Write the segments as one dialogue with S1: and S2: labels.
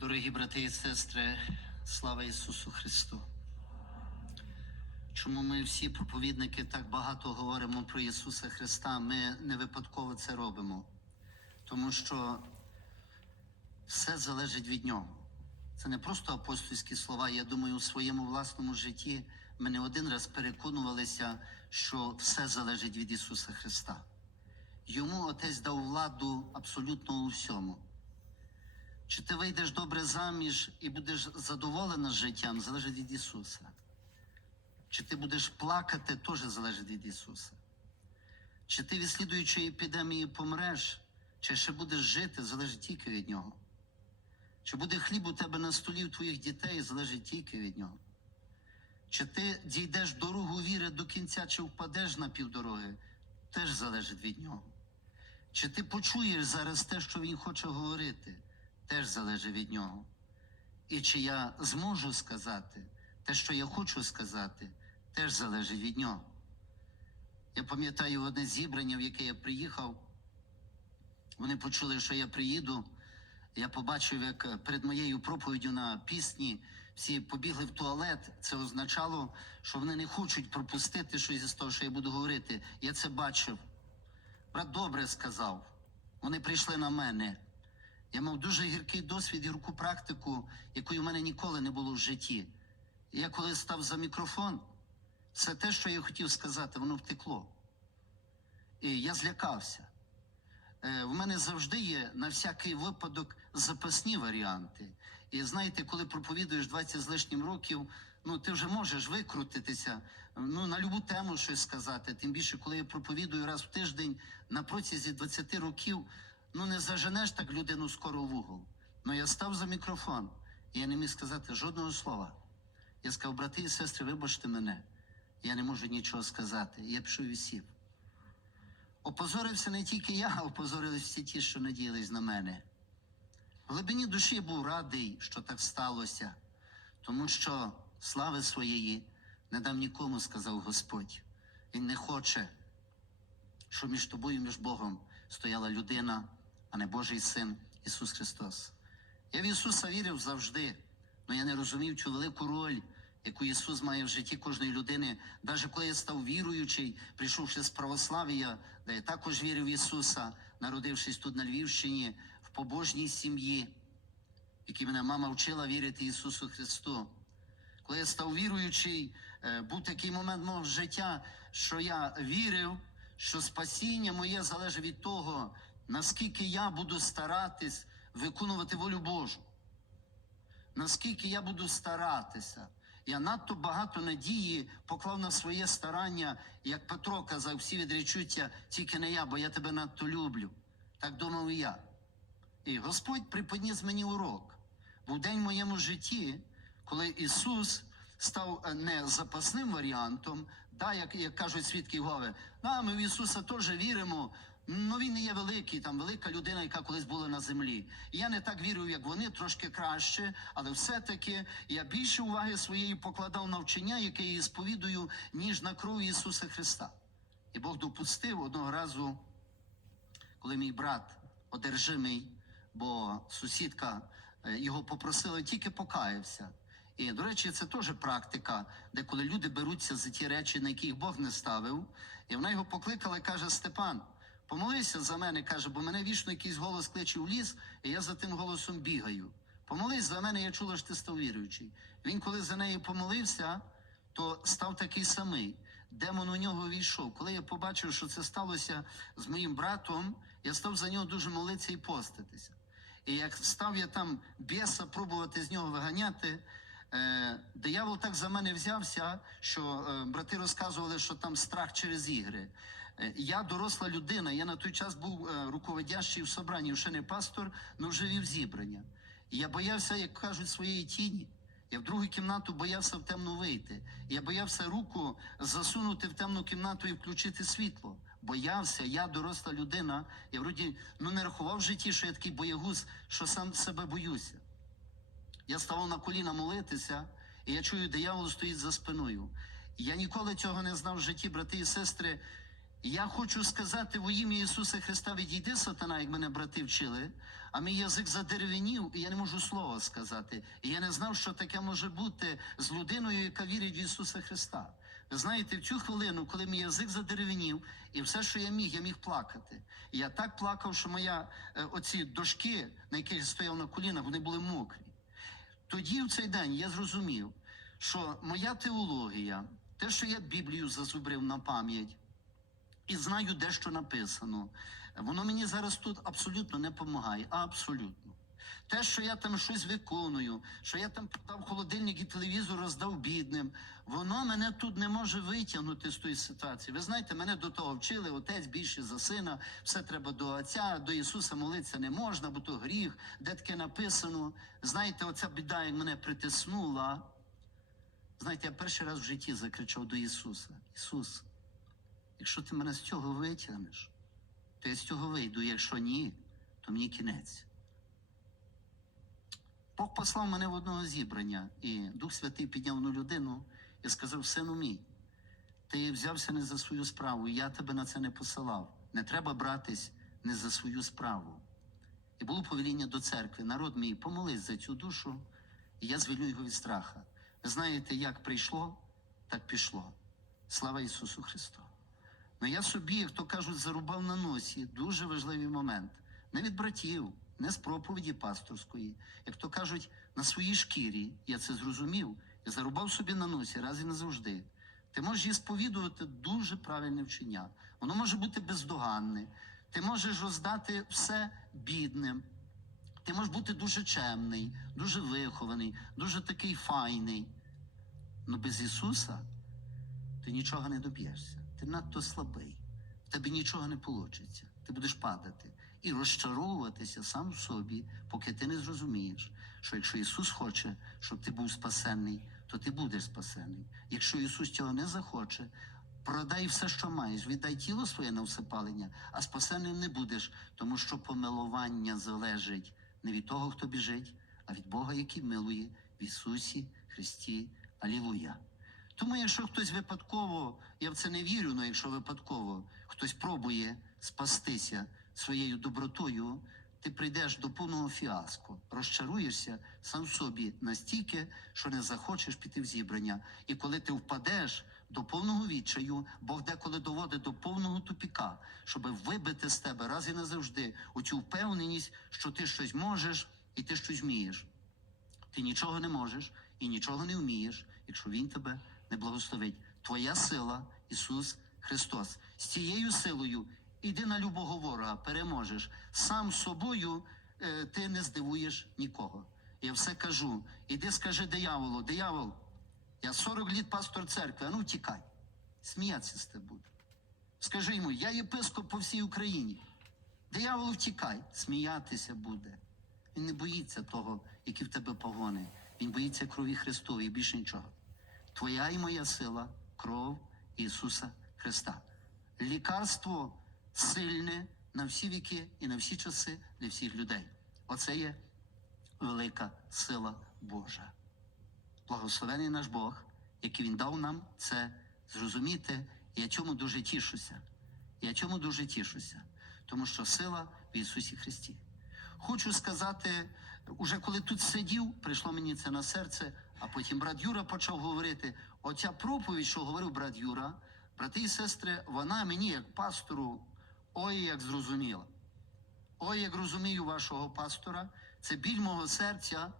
S1: Дорогі брати і сестри, слава Ісусу Христу! Чому ми всі проповідники так багато говоримо про Ісуса Христа? Ми не випадково це робимо, тому що все залежить від Нього. Це не просто апостольські слова. Я думаю, у своєму власному житті ми не один раз переконувалися, що все залежить від Ісуса Христа. Йому Отець дав владу абсолютно у всьому. Чи ти вийдеш добре заміж і будеш задоволена життям, залежить від Ісуса. Чи ти будеш плакати, теж залежить від Ісуса. Чи ти від слідуючої епідемії помреш, чи ще будеш жити, залежить тільки від Нього. Чи буде хліб у тебе на столі у твоїх дітей, залежить тільки від Нього. Чи ти дійдеш дорогу віри до кінця, чи впадеш на півдороги, теж залежить від Нього. Чи ти почуєш зараз те, що Він хоче говорити, теж залежить від Нього. І чи я зможу сказати те, що я хочу сказати, теж залежить від Нього. Я пам'ятаю одне зібрання, в яке я приїхав. Вони почули, що я приїду. Я побачив, як перед моєю проповіддю на пісні всі побігли в туалет. Це означало, що вони не хочуть пропустити щось із того, що я буду говорити. Я це бачив. Брат добре сказав. Вони прийшли на мене. Я мав дуже гіркий досвід, гірку практику, якої в мене ніколи не було в житті. І я коли став за мікрофон, це те, що я хотів сказати, воно втекло. І я злякався. Е, В мене завжди є на всякий випадок запасні варіанти. І знаєте, коли проповідуєш 20 з лишнім років, ну ти вже можеш викрутитися, ну на любу тему щось сказати. Тим більше, коли я проповідую раз в тиждень на протязі 20 років, ну не заженеш так людину скоро в угол. Ну я став за мікрофон, і я не міг сказати жодного слова. Я сказав, брати і сестри, вибачте мене, я не можу нічого сказати. Я пішов і сів. Опозорився не тільки я, а опозорились всі ті, що надіялись на мене. В глибині душі я був радий, що так сталося, тому що слави своєї не дам нікому, сказав Господь. Він не хоче, щоб між тобою між Богом стояла людина, а не Божий син Ісус Христос. Я в Ісуса вірив завжди, але я не розумів цю велику роль, яку Ісус має в житті кожної людини. Навіть коли я став віруючий, прийшовши з православ'я, де я також вірив в Ісуса, народившись тут на Львівщині, в побожній сім'ї, в якій мене мама вчила вірити Ісусу Христу. Коли я став віруючий, е, був такий момент мого життя, що я вірив, що спасіння моє залежить від того, наскільки я буду старатись виконувати волю Божу. Наскільки я буду старатися. Я надто багато надії поклав на своє старання, як Петро казав, всі відречуться, тільки не я, бо я тебе надто люблю. Так думав і я. І Господь приподніс мені урок. Був день в моєму житті, коли Ісус став е, не запасним варіантом, да, як, як кажуть свідки Єгови, да, ми в Ісуса теж віримо, але Він не є великий, там велика людина, яка колись була на землі. Я не так вірив, як вони, трошки краще, але все-таки я більше уваги своєї покладав на вчення, яке я сповідую, ніж на кров Ісуса Христа. І Бог допустив одного разу, коли мій брат одержимий, бо сусідка е, його попросила, тільки покаявся. І, до речі, це теж практика, де коли люди беруться за ті речі, на які їх Бог не ставив, і вона його покликала і каже: Степан, помолися за мене, каже, бо мене вічно якийсь голос кличе в ліс, і я за тим голосом бігаю. Помолись за мене, я чула, що ти став віруючий. Він, коли за неї помолився, то став такий самий. Демон у нього війшов. Коли я побачив, що це сталося з моїм братом, я став за нього дуже молитися і поститися. І як став я там біса пробувати з нього виганяти, е, диявол так за мене взявся, що е, брати розказували, що там страх через ігри. Е, Я доросла людина, я на той час був е, руководящий в собранні, ще не пастор, але вже вів зібрання. І я боявся, як кажуть, своєї тіні. Я в другу кімнату боявся в темну вийти. Я боявся руку засунути в темну кімнату і включити світло. Боявся, я доросла людина. Я вроді ну не рахував в житті, що я такий боягуз, що сам себе боюся. Я ставав на коліна молитися, і я чую, диявол стоїть за спиною. Я ніколи цього не знав в житті, брати і сестри. Я хочу сказати во ім'я Ісуса Христа, відійди, сатана, як мене брати вчили, а мій язик задеревенів, і я не можу слова сказати. І я не знав, що таке може бути з людиною, яка вірить в Ісуса Христа. Ви знаєте, в цю хвилину, коли мій язик задеревенів, і все, що я міг, я міг плакати. І я так плакав, що моя е, оці дошки, на яких я стояв на колінах, вони були мокрі. Тоді, в цей день, я зрозумів, що моя теологія, те, що я Біблію зазубрив на пам'ять, і знаю, де що написано. Воно мені зараз тут абсолютно не допомагає. Абсолютно. Те, що я там щось виконую, що я там продав холодильник і телевізор роздав бідним, воно мене тут не може витягнути з тої ситуації. Ви знаєте, мене до того вчили, отець більше за сина, все треба до отця, до Ісуса молитися не можна, бо то гріх, де таке написано. Знаєте, оця біда, як мене притиснула. Знаєте, я перший раз в житті закричав до Ісуса: Ісус, якщо ти мене з цього витягнеш, то я з цього вийду. Якщо ні, то мені кінець. Бог послав мене в одного зібрання, і Дух Святий підняв одну людину і сказав: Сину мій, ти взявся не за свою справу, я тебе на це не посилав. Не треба братись не за свою справу. І було повеління до церкви. Народ мій, помолись за цю душу, і я звільню його від страха. Ви знаєте, як прийшло, так пішло. Слава Ісусу Христу! Ну я собі, як то кажуть, зарубав на носі дуже важливий момент. Не від братів, не з проповіді пасторської. Як то кажуть, на своїй шкірі я це зрозумів і зарубав собі на носі раз і назавжди. Ти можеш її сповідувати дуже правильне вчення. Воно може бути бездоганне. Ти можеш роздати все бідним. Ти можеш бути дуже чемний, дуже вихований, дуже такий файний. Але без Ісуса ти нічого не доб'єшся. Ти надто слабий. В тебе нічого не вийде. Ти будеш падати і розчаровуватися сам в собі, поки ти не зрозумієш, що якщо Ісус хоче, щоб ти був спасенний, то ти будеш спасений. Якщо Ісус цього не захоче, продай все, що маєш, віддай тіло своє на всепалення, а спасенним не будеш, тому що помилування залежить не від того, хто біжить, а від Бога, який милує в Ісусі Христі. Алілуя. Тому, якщо хтось випадково, я в це не вірю, але якщо випадково хтось пробує спастися своєю добротою, ти прийдеш до повного фіаско, розчаруєшся сам собі настільки, що не захочеш піти в зібрання. І коли ти впадеш до повного відчаю, Бог деколи доводить до повного тупіка, щоб вибити з тебе раз і назавжди оцю впевненість, що ти щось можеш і ти щось вмієш. Ти нічого не можеш і нічого не вмієш, якщо Він тебе не благословить. Твоя сила, Ісус Христос. З цією силою іди на любого ворога, переможеш. Сам собою е, ти не здивуєш нікого. Я все кажу. Іди скажи дияволу, диявол, я 40 літ пастор церкви, а ну тікай. Сміятися з тебе буде. Скажи йому, я єпископ по всій Україні. Диявол втікай, сміятися буде. Він не боїться того, які в тебе погони. Він боїться крові Христової більше нічого. Твоя і моя сила кров Ісуса Христа. Лікарство сильне на всі віки і на всі часи для всіх людей. Оце є велика сила Божа. Благословений наш Бог, який Він дав нам це зрозуміти. Я цьому дуже тішуся. Я цьому дуже тішуся, тому що сила в Ісусі Христі. Хочу сказати, уже коли тут сидів, прийшло мені це на серце, а потім брат Юра почав говорити. Оця проповідь, що говорив брат Юра, брати і сестри, вона мені, як пастору, ой, як зрозуміла. Ой, як розумію вашого пастора, це біль мого серця.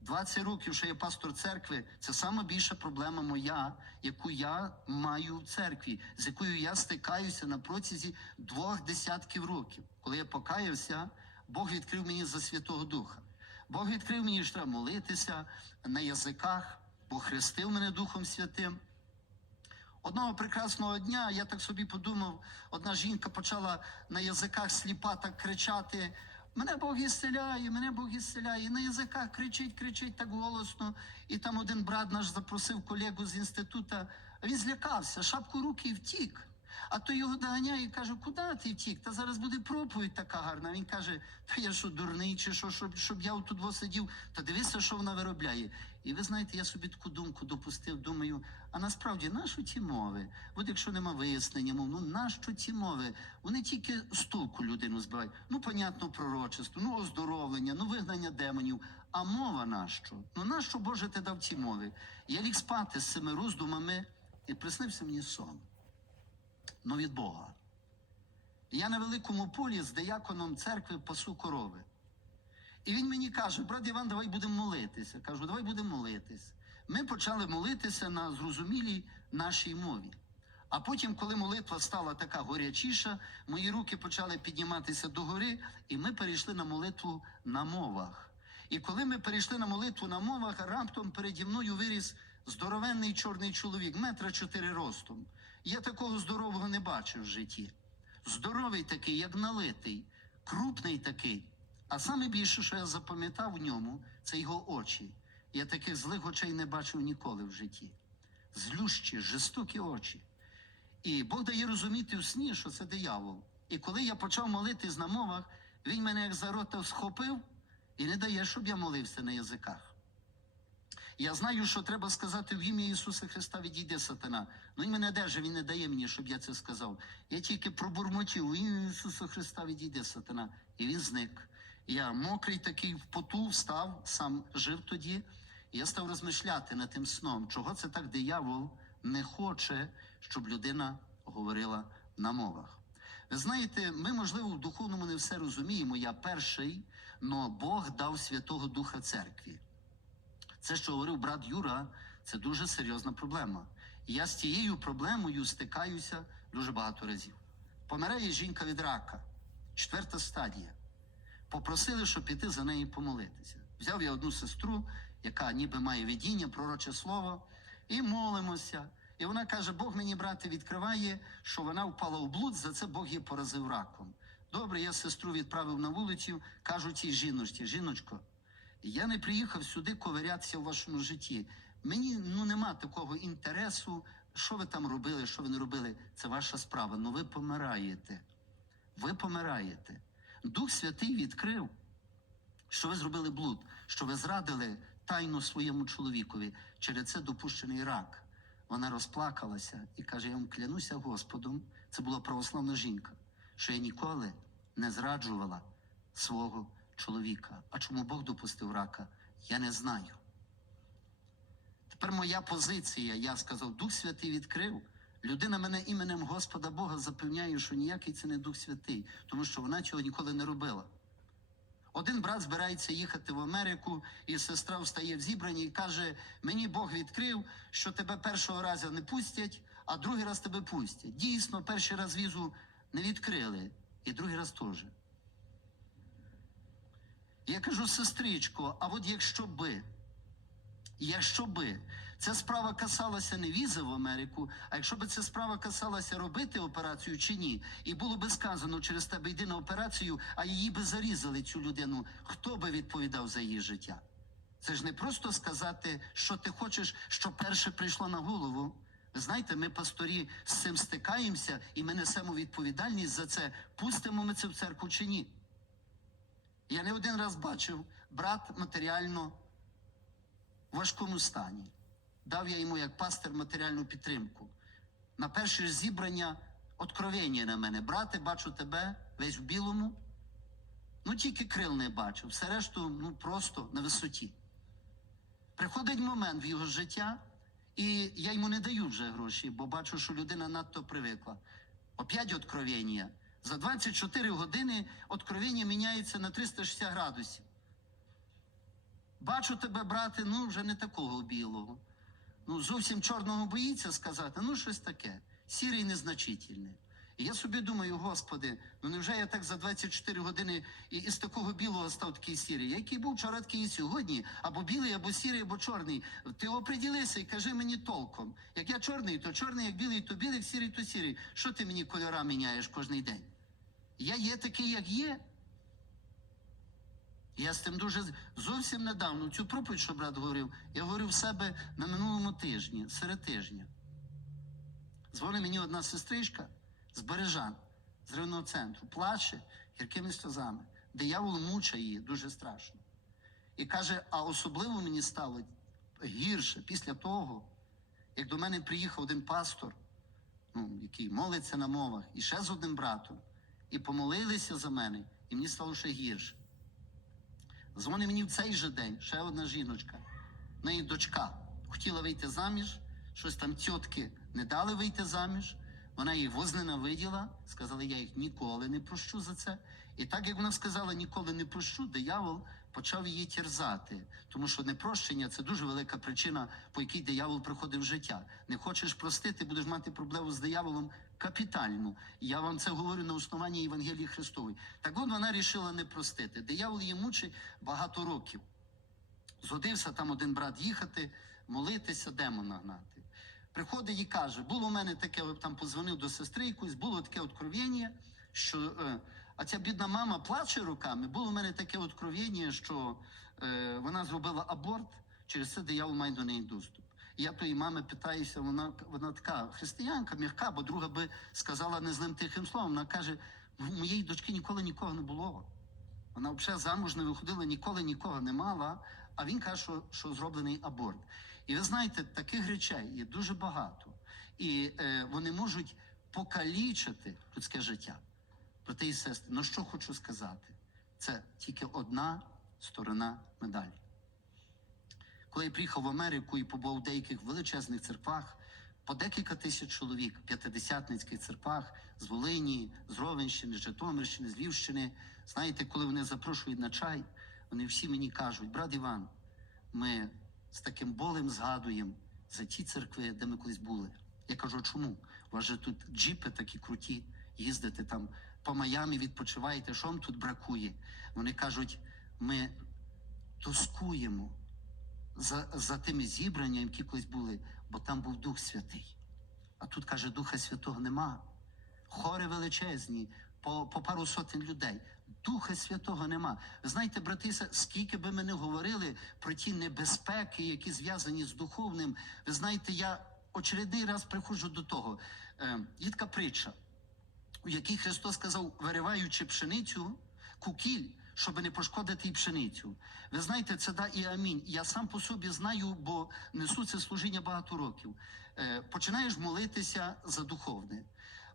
S1: 20 років, що я пастор церкви, це сама більша проблема моя, яку я маю в церкві, з якою я стикаюся на протязі двох десятків років. Коли я покаявся, Бог відкрив мені за Святого Духа. Бог відкрив мені, що треба молитися на язиках, Бог хрестив мене Духом Святим. Одного прекрасного дня я так собі подумав, одна жінка почала на язиках сліпа так кричати. Мене Бог ісцеляє, мене Бог ісцеляє. І на язиках кричить, кричить так голосно. І там один брат наш запросив колегу з інституту. Він злякався, шапку руки втік. А то його доганяє і каже, куди ти втік? Та зараз буде проповідь така гарна. Він каже, та я що дурний, чи що, щоб, щоб я тут сидів, та дивися, що вона виробляє. І ви знаєте, я собі таку думку допустив, думаю, а насправді нащо ті мови? От якщо нема вияснення мов, ну нащо ті мови? Вони тільки з толку людину збивають. Ну, понятно, пророчество, ну оздоровлення, ну вигнання демонів. А мова нащо? Ну нащо Боже ти дав ті мови? Я ліг спати з цими роздумами і приснився мені сон. Ну від Бога. Я на великому полі з деяконом церкви пасу корови. І він мені каже, брат Іван, давай будемо молитися. Кажу, давай будемо молитись. Ми почали молитися на зрозумілій нашій мові. А потім, коли молитва стала така горячіша, мої руки почали підніматися догори, і ми перейшли на молитву на мовах. І коли ми перейшли на молитву на мовах, раптом переді мною виріс здоровенний чорний чоловік, метра чотири ростом. Я такого здорового не бачив в житті. Здоровий такий, як налитий, крупний такий. А саме більше, що я запам'ятав в ньому, це його очі. Я таких злих очей не бачив ніколи в житті. Злющі, жорстокі очі. І Бог дає розуміти в сні, що це диявол. І коли я почав молитись на мовах, він мене як за рота схопив і не дає, щоб я молився на язиках. Я знаю, що треба сказати в ім'я Ісуса Христа відійде сатана. Ну він мене держить, він не дає мені, щоб я це сказав. Я тільки пробурмотів, в ім'я Ісуса Христа відійде сатана. І він зник. Я мокрий такий в поту встав, сам жив тоді. І я став розмишляти над тим сном, чого це так диявол не хоче, щоб людина говорила на мовах. Ви знаєте, ми, можливо, в духовному не все розуміємо. Я перший, але Бог дав Святого Духа церкві. Це, що говорив брат Юра, це дуже серйозна проблема. І я з цією проблемою стикаюся дуже багато разів. Помирає жінка від рака, четверта стадія. Попросили, щоб піти за нею помолитися. Взяв я одну сестру, яка ніби має видіння, пророче слово, і молимося. І вона каже: Бог мені, брате, відкриває, що вона впала в блуд, за це Бог її поразив раком. Добре, я сестру відправив на вулицю, кажу тій жіночці, жіночко, я не приїхав сюди ковирятися в вашому житті. Мені ну нема такого інтересу, що ви там робили, що ви не робили. Це ваша справа. Ну ви помираєте. Ви помираєте. Дух Святий відкрив, що ви зробили блуд, що ви зрадили тайну своєму чоловікові. Через це допущений рак. Вона розплакалася і каже: Я вам клянуся Господом, це була православна жінка, що я ніколи не зраджувала свого чоловіка. А чому Бог допустив рака? Я не знаю. Тепер моя позиція, я сказав, Дух Святий відкрив. Людина мене іменем Господа Бога запевняє, що ніякий це не Дух Святий, тому що вона цього ніколи не робила. Один брат збирається їхати в Америку, і сестра встає в зібранні і каже: Мені Бог відкрив, що тебе першого разу не пустять, а другий раз тебе пустять. Дійсно, перший раз візу не відкрили, і другий раз теж. Я кажу, сестричко, а от якщо би, якщо би ця справа касалася не візи в Америку, а якщо би ця справа касалася робити операцію чи ні, і було би сказано через тебе йди на операцію, а її би зарізали цю людину, хто би відповідав за її життя? Це ж не просто сказати, що ти хочеш, що перше прийшло на голову. Ви знаєте, ми пасторі з цим стикаємося, і ми несемо відповідальність за це, пустимо ми це в церкву чи ні. Я не один раз бачив брат матеріально в важкому стані. Дав я йому як пастир матеріальну підтримку. На перше зібрання откровення на мене. Брате, бачу тебе весь в білому. Ну тільки крил не бачу, все решту ну просто на висоті. Приходить момент в його життя, і я йому не даю вже гроші, бо бачу, що людина надто привикла. Опять откровення. За 24 години откровення міняється на 360 градусів. Бачу тебе, брате, ну вже не такого білого. Ну, зовсім чорного боїться сказати, ну щось таке, сірий незначительний. І я собі думаю, господи, ну невже я так за 24 години і, із такого білого став такий сірий? Який був вчора, такий і сьогодні, або білий, або сірий, або чорний. Ти оприділися і кажи мені толком. Як я чорний, то чорний, як білий, то білий, сірий, то сірий. Що ти мені кольора міняєш кожний день? Я є такий, як є. Я з тим дуже зовсім недавно цю проповідь, що брат говорив, я говорив в себе на минулому тижні, серед тижня. Дзвонить мені одна сестричка з Бережан, з районного центру, плаче гіркими сльозами. Диявол мучає її дуже страшно. І каже: а особливо мені стало гірше після того, як до мене приїхав один пастор, ну, який молиться на мовах, і ще з одним братом, і помолилися за мене, і мені стало ще гірше. Дзвонить мені в цей же день ще одна жіночка, неї дочка хотіла вийти заміж, щось там тітки не дали вийти заміж. Вона її возненавиділа, сказала, я їх ніколи не прощу за це. І так як вона сказала, ніколи не прощу, диявол почав її терзати. Тому що непрощення це дуже велика причина, по якій диявол приходить в життя. Не хочеш простити, будеш мати проблему з дияволом капітальну. Я вам це говорю на основанні Євангелії Христової. Так от вона рішила не простити. Диявол її мучить багато років. Згодився там один брат їхати, молитися, демона гнати. Приходить і каже: було в мене таке, там позвонив до сестри якоїсь, було таке откровення, що е, а ця бідна мама плаче руками. Було в мене таке откровення, що е, вона зробила аборт, через це диявол має до неї доступ. Я тої мами питаюся, вона, вона така християнка, м'яка, бо друга би сказала незлим тихим словом. Вона каже: у моєї дочки ніколи нікого не було. Вона взагалі замуж не виходила, ніколи нікого не мала. А він каже, що, що зроблений аборт. І ви знаєте, таких речей є дуже багато. І е, вони можуть покалічити людське життя. Брати і сестри, ну що хочу сказати? Це тільки одна сторона медалі. Коли я приїхав в Америку і побув в деяких величезних церквах, по декілька тисяч чоловік, в п'ятидесятницьких церквах з Волині, з Ровенщини, з Житомирщини, з Львівщини. Знаєте, коли вони запрошують на чай, вони всі мені кажуть, брат Іван, ми з таким болем згадуємо за ті церкви, де ми колись були. Я кажу, чому? У вас же тут джіпи такі круті, їздите там по Майамі, відпочиваєте, що вам тут бракує? Вони кажуть, ми тоскуємо за, за тими зібраннями, які колись були, бо там був Дух Святий. А тут каже, Духа Святого нема. Хори величезні, по, по пару сотень людей. Духа Святого нема. Знаєте, брати, скільки би ми не говорили про ті небезпеки, які зв'язані з духовним, ви знаєте, я очередний раз приходжу до того. Е, є така притча, у якій Христос сказав, вириваючи пшеницю, кукіль, щоб не пошкодити і пшеницю. Ви знаєте, це да і амінь. Я сам по собі знаю, бо несу це служіння багато років. Е, починаєш молитися за духовне.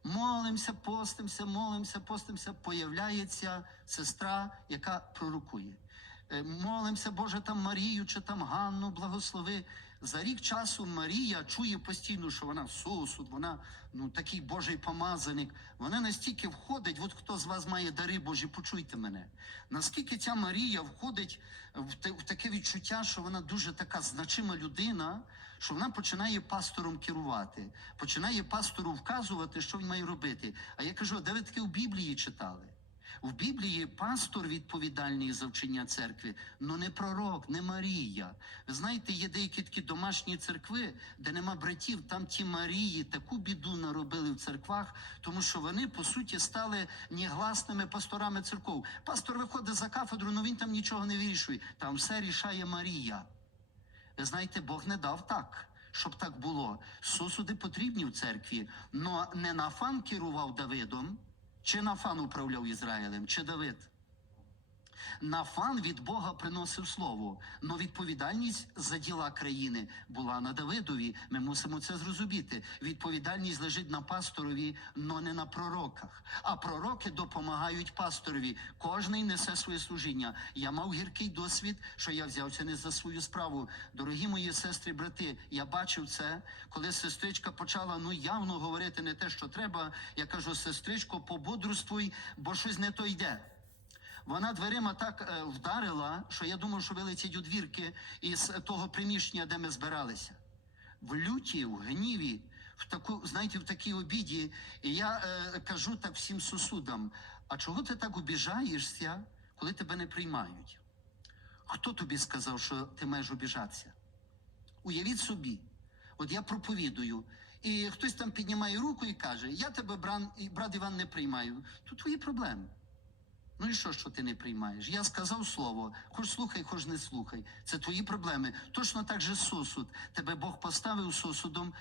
S1: Молимося, постимося, молимося, постимося, появляється сестра, яка пророкує. Е, Молимося, Боже, там Марію чи там Ганну, благослови. За рік часу Марія чує постійно, що вона сосуд, вона ну такий Божий помазаник. Вона настільки входить, от хто з вас має дари Божі, почуйте мене. Наскільки ця Марія входить в, таке відчуття, що вона дуже така значима людина, що вона починає пастором керувати, починає пастору вказувати, що він має робити. А я кажу, де ви таке в Біблії читали? В Біблії пастор відповідальний за вчення церкви, але не пророк, не Марія. Ви знаєте, є деякі такі домашні церкви, де нема братів, там ті Марії таку біду наробили в церквах, тому що вони по суті стали негласними пасторами церков. Пастор виходить за кафедру, але він там нічого не вирішує. Там все рішає Марія. Знаєте, Бог не дав так, щоб так було. Сосуди потрібні в церкві, але не Нафан керував Давидом, чи Нафан управляв Ізраїлем, чи Давид. Нафан від Бога приносив слово, але відповідальність за діла країни була на Давидові. Ми мусимо це зрозуміти. Відповідальність лежить на пасторові, але не на пророках. А пророки допомагають пасторові. Кожний несе своє служіння. Я мав гіркий досвід, що я взявся не за свою справу. Дорогі мої сестри, брати, я бачив це, коли сестричка почала ну явно говорити не те, що треба. Я кажу, сестричко, пободрствуй, бо щось не то йде. Вона дверима так е, вдарила, що я думав, що вилетять у двірки із того приміщення, де ми збиралися. В люті, в гніві, в таку, знаєте, в такій обіді. І я е, кажу так всім сусудам: а чого ти так обіжаєшся, коли тебе не приймають? Хто тобі сказав, що ти маєш обіжатися? Уявіть собі, от я проповідую, і хтось там піднімає руку і каже: Я тебе, брат Іван, не приймаю. Тут твої проблеми. Ну і що, що ти не приймаєш? Я сказав слово, хоч слухай, хоч не слухай. Це твої проблеми. Точно так же сосуд. Тебе Бог поставив сосудом.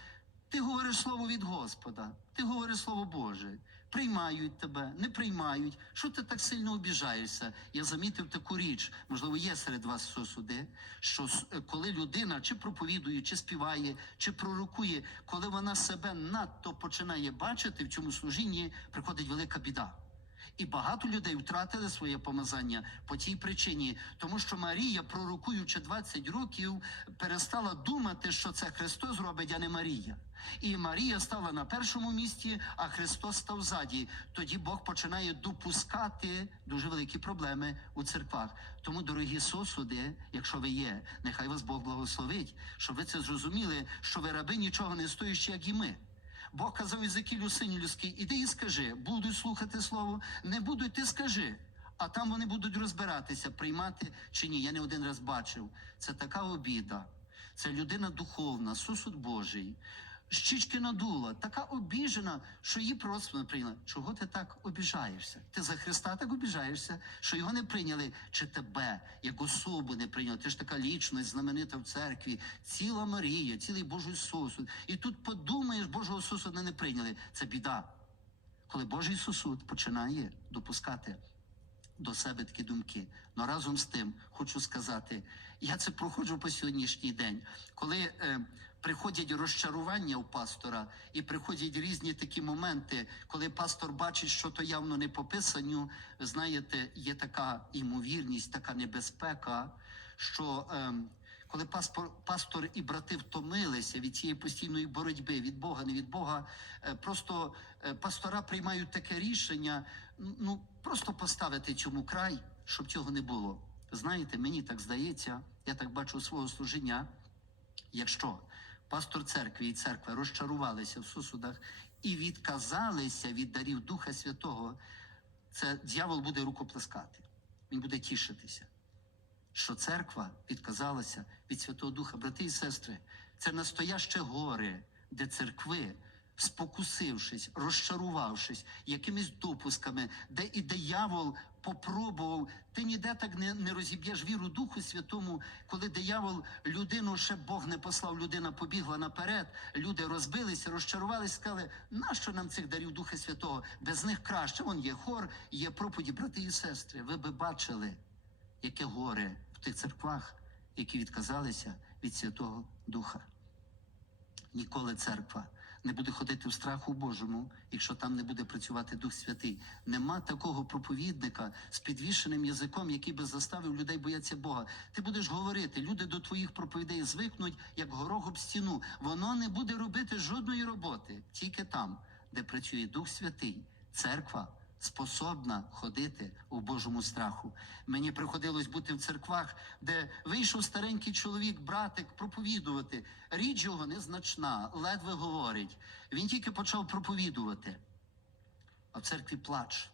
S1: Ти говориш слово від Господа, ти говориш слово Боже. Приймають тебе, не приймають. Що ти так сильно обіжаєшся? Я замітив таку річ. Можливо, є серед вас сосуди, що е, коли людина чи проповідує, чи співає, чи пророкує, коли вона себе надто починає бачити в цьому служінні, приходить велика біда. І багато людей втратили своє помазання по тій причині, тому що Марія, пророкуючи 20 років, перестала думати, що це Христос робить, а не Марія. І Марія стала на першому місці, а Христос став ззаді. Тоді Бог починає допускати дуже великі проблеми у церквах. Тому, дорогі сосуди, якщо ви є, нехай вас Бог благословить, щоб ви це зрозуміли, що ви раби нічого не стоїші, як і ми. Бог казав Ізекілю, сині людський, іди і скажи, будуть слухати слово, не будуть, ти скажи. А там вони будуть розбиратися, приймати чи ні. Я не один раз бачив. Це така обіда. Це людина духовна, сусуд Божий. Щічки надула, така обіжена, що її просто не прийняли. Чого ти так обіжаєшся? Ти за Христа так обіжаєшся, що його не прийняли, чи тебе як особу не прийняли. Ти ж така лічність, знаменита в церкві, ціла Марія, цілий Божий сосуд. І тут подумаєш, Божого сосуда не прийняли. Це біда. Коли Божий сосуд починає допускати до себе такі думки. Но разом з тим хочу сказати, я це проходжу по сьогоднішній день, коли е, приходять розчарування у пастора, і приходять різні такі моменти, коли пастор бачить, що то явно не по писанню, знаєте, є така імовірність, така небезпека, що. Е, коли паспор, пастор і брати втомилися від цієї постійної боротьби від Бога, не від Бога, е, просто е, пастора приймають таке рішення, ну просто поставити цьому край, щоб цього не було. Знаєте, мені так здається, я так бачу свого служіння, якщо пастор церкви і церква розчарувалися в сусудах і відказалися від дарів Духа Святого, це дьявол буде рукоплескати, він буде тішитися що церква відказалася від Святого Духа, брати і сестри, це настояще горе, де церкви, спокусившись, розчарувавшись якимись допусками, де і диявол попробував, ти ніде так не, не розіб'єш віру Духу Святому, коли диявол людину ще Бог не послав, людина побігла наперед, люди розбилися, розчарувалися, сказали, нащо нам цих дарів Духа Святого? Без них краще. Вон є хор, є проповіді, брати і сестри. Ви би бачили яке горе в тих церквах, які відказалися від Святого Духа. Ніколи церква не буде ходити в страху Божому, якщо там не буде працювати Дух Святий. Нема такого проповідника з підвішеним язиком, який би заставив людей боятися Бога. Ти будеш говорити, люди до твоїх проповідей звикнуть, як горох об стіну. Воно не буде робити жодної роботи, тільки там, де працює Дух Святий, церква способна ходити у Божому страху. Мені приходилось бути в церквах, де вийшов старенький чоловік, братик, проповідувати. Річ його незначна, ледве говорить. Він тільки почав проповідувати. А в церкві плач,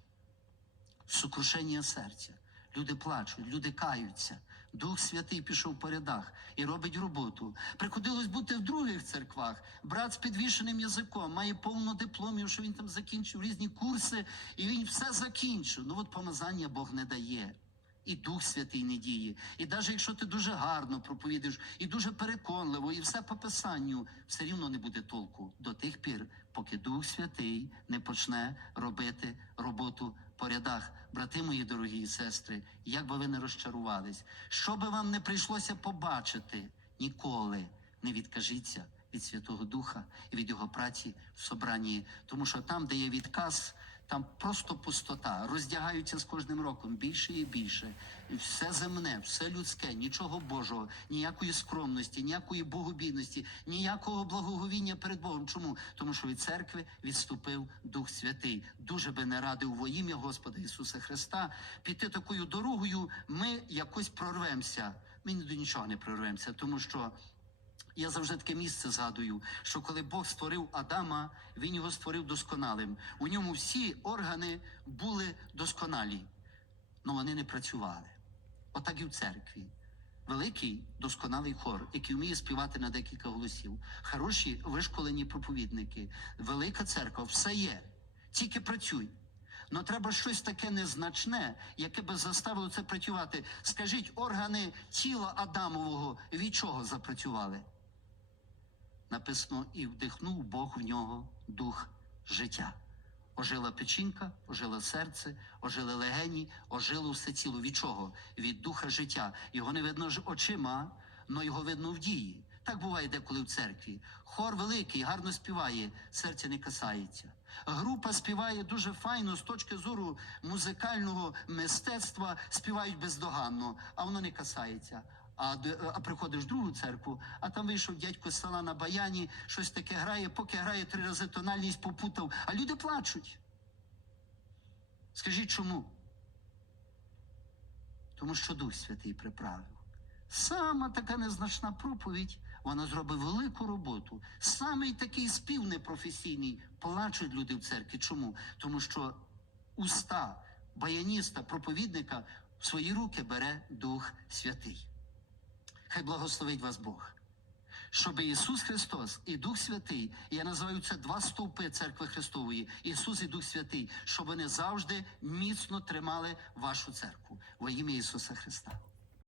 S1: сокрушення серця. Люди плачуть, люди каються. Дух Святий пішов по рядах і робить роботу. Приходилось бути в других церквах. Брат з підвішеним язиком має повно дипломів, що він там закінчив різні курси, і він все закінчив. Ну от помазання Бог не дає. І Дух Святий не діє. І навіть якщо ти дуже гарно проповідуєш, і дуже переконливо, і все по писанню, все рівно не буде толку до тих пір, поки Дух Святий не почне робити роботу по рядах. Брати мої дорогі і сестри, як би ви не розчарувались, що би вам не прийшлося побачити, ніколи не відкажіться від Святого Духа і від його праці в собранні, тому що там, де є відказ, там просто пустота, роздягаються з кожним роком більше і більше. Все земне, все людське, нічого Божого, ніякої скромності, ніякої богобійності, ніякого благоговіння перед Богом. Чому? Тому що від церкви відступив Дух Святий. Дуже би не радив во ім'я Господа Ісуса Христа піти такою дорогою. Ми якось прорвемося. Ми до нічого не прорвемося, тому що. Я завжди таке місце згадую, що коли Бог створив Адама, він його створив досконалим. У ньому всі органи були досконалі, але вони не працювали. Отак і в церкві. Великий досконалий хор, який вміє співати на декілька голосів. Хороші вишколені проповідники, велика церква, все є. Тільки працюй. Ну треба щось таке незначне, яке би заставило це працювати. Скажіть, органи тіла Адамового від чого запрацювали? Написано, і вдихнув Бог в нього дух життя. Ожила печінка, ожило серце, ожили легені, ожило все тіло. Від чого? Від духа життя. Його не видно ж очима, але його видно в дії. Так буває деколи в церкві. Хор великий, гарно співає, серця не касається. Група співає дуже файно з точки зору музикального мистецтва, співають бездоганно, а воно не касається. А, а приходиш в другу церкву, а там вийшов дядько з села на баяні, щось таке грає, поки грає три рази тональність попутав, а люди плачуть. Скажіть чому? Тому що Дух Святий приправив. Сама така незначна проповідь, вона зробить велику роботу. Самий такий спів непрофесійний плачуть люди в церкві. Чому? Тому що уста баяніста, проповідника в свої руки бере Дух Святий. Хай благословить вас Бог. Щоб Ісус Христос і Дух Святий, я називаю це два стовпи церкви Христової, Ісус і Дух Святий, щоб вони завжди міцно тримали вашу церкву во ім'я Ісуса Христа.